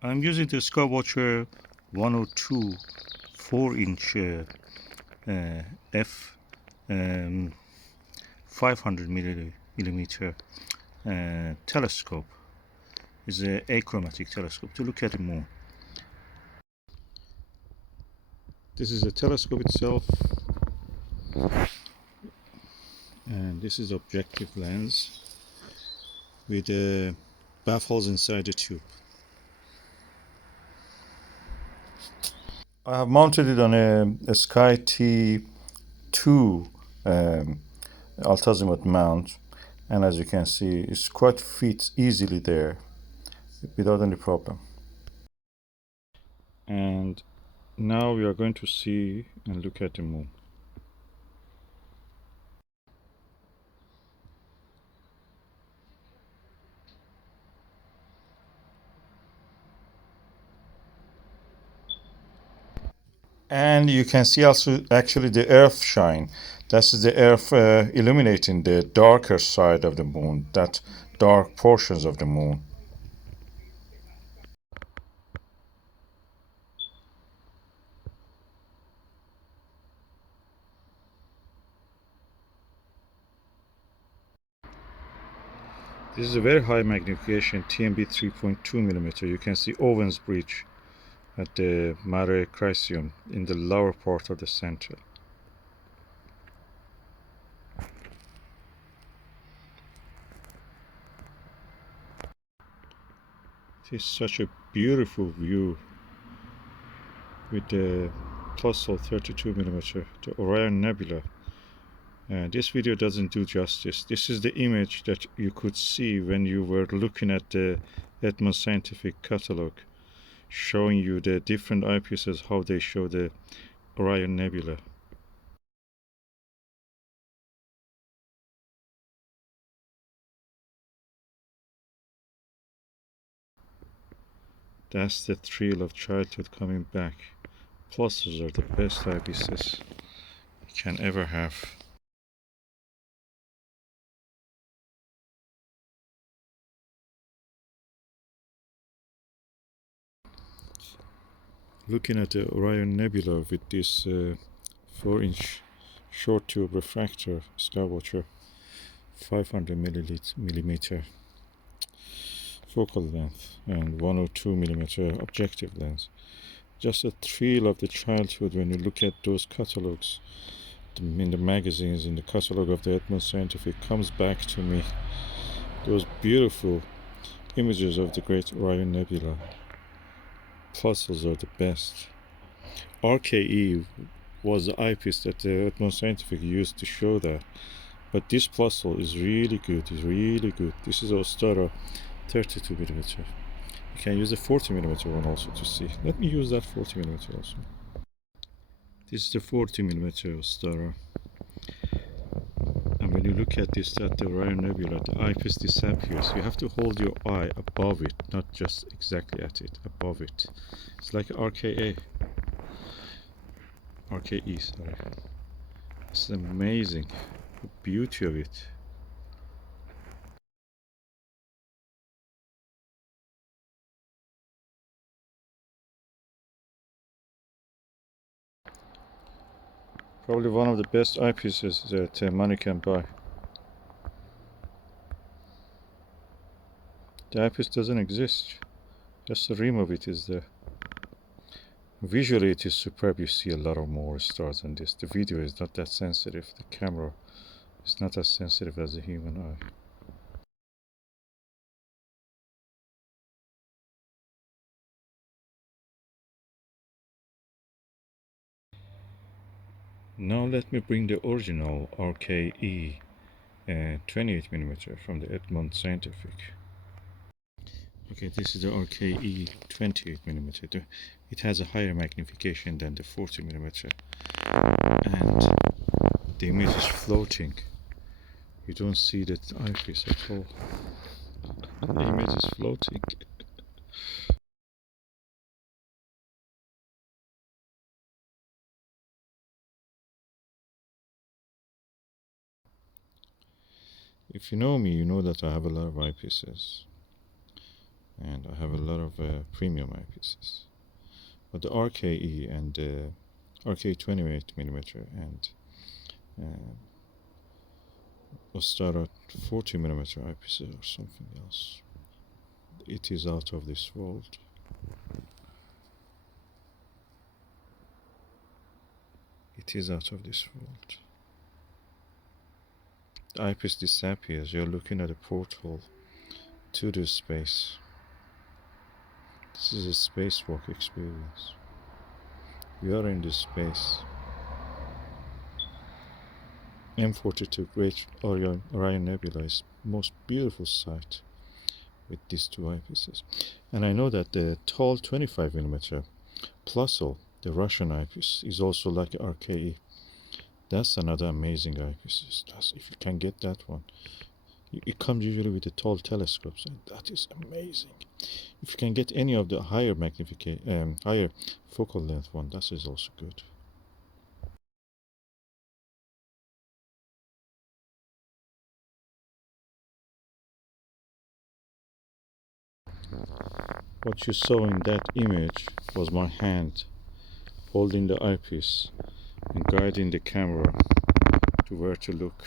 I'm using the Skywatcher 102 4-inch f 500 millimeter telescope. It's an achromatic telescope to look at the moon. This is the telescope itself, and this is the objective lens with baffles inside the tube. I have mounted it on a SkyTee-2 Alt Azimuth mount, and as you can see, it's quite fits easily there without any problem. And now we are going to see and look at the moon. And you can see also actually the earth shine. That's the earth illuminating the darker side of the moon, that dark portions of the moon. This is a very high magnification TMB 3.2 millimeter. You can see Owen's bridge at the Mare Crisium in the lower part of the center. It is such a beautiful view with the Plössl 32 millimeter, the Orion Nebula. This video doesn't do justice. This is the image that you could see when you were looking at the Edmund Scientific catalog, showing you the different eyepieces, how they show the Orion Nebula. That's the thrill of childhood coming back. Plössls are the best eyepieces you can ever have. Looking at the Orion Nebula with this 4-inch short tube refractor Skywatcher 500 millimeter focal length and 102 millimeter objective lens. Just a thrill of the childhood when you look at those catalogs in the magazines, in the catalog of the Edmund Scientific, comes back to me. Those beautiful images of the great Orion Nebula. Plössls are the best. RKE was the eyepiece that the Edmund Scientific used to show that. But this Plössl is really good, This is Ostara 32mm. You can use the 40mm one also to see. Let me use that 40mm also. This is the 40mm Ostara. And when you look at this, at the Orion Nebula, the eyepiece disappears. You have to hold your eye above it, not just exactly at it, above it. It's like RKE, sorry. It's amazing, the beauty of it. Probably one of the best eyepieces that money can buy. The eyepiece doesn't exist, just the rim of it is there. Visually it is superb, you see a lot of more stars than this. The video is not that sensitive, the camera is not as sensitive as the human eye. Now let me bring the original RKE 28mm from the Edmund Scientific. Okay, this is the RKE 28mm. It has a higher magnification than the 40mm, and the image is floating. You don't see the eyepiece at all. The image is floating. If you know me, you know that I have a lot of eyepieces. and I have a lot of premium eyepieces. But the RKE and the RKE 28mm and Ostara 40mm eyepieces or something else. It is out of this world. It is out of this world. The eyepiece disappears. You're looking at a portal to the space. This is a spacewalk experience. We are in this space. M42 Great Orion Nebula is the most beautiful sight with these two eyepieces. And I know that the tall 25mm Plössl, the Russian eyepiece, is also like RKE. That's another amazing eyepiece. If you can get that one. It comes usually with the tall telescopes, and that is amazing. If you can get any of the higher higher focal length one, that is also good. What you saw in that image was my hand holding the eyepiece and guiding the camera to where to look.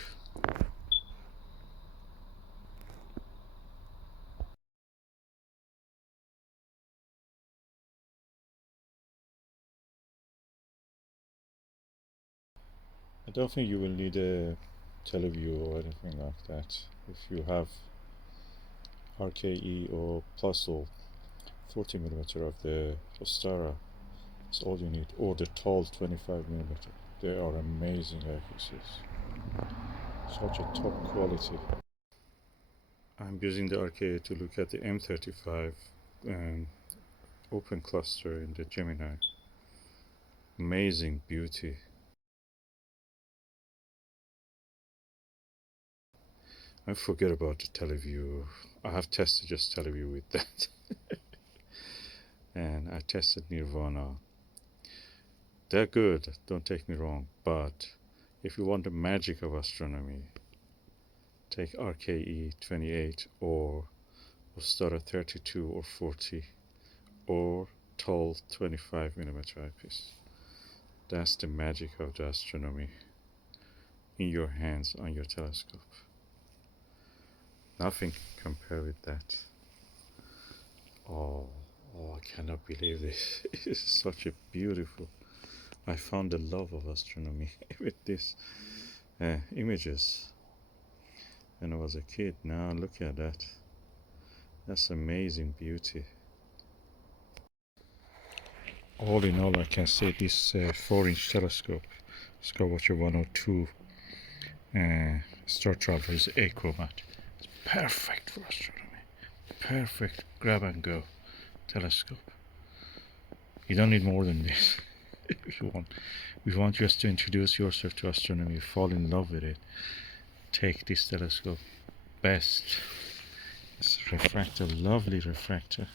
I don't think you will need a teleview or anything like that if you have RKE or Plössl 40mm of the Ostara. That's all you need, or the tall 25mm. They are amazing eyepieces. Such a top quality. I'm using the RKE to look at the M35 open cluster in the Gemini. Amazing beauty. I forget about the teleview. I have tested just teleview with that. And I tested Nirvana. They're good, don't take me wrong, but if you want the magic of astronomy, take RKE 28 or Ostara 32 or 40 or tall 25mm eyepiece. That's the magic of the astronomy in your hands on your telescope. Nothing can compare with that. Oh, I cannot believe this. It's such a beautiful. I found the love of astronomy with these images when I was a kid. Now look at that. That's amazing beauty. All in all, I can say this 4-inch telescope, Skywatcher 102 Startravel, is Achromatic. It's perfect for astronomy. Perfect grab and go telescope. You don't need more than this. If you want just to introduce yourself to astronomy, fall in love with it, take this telescope. Best. It's a refractor, lovely refractor.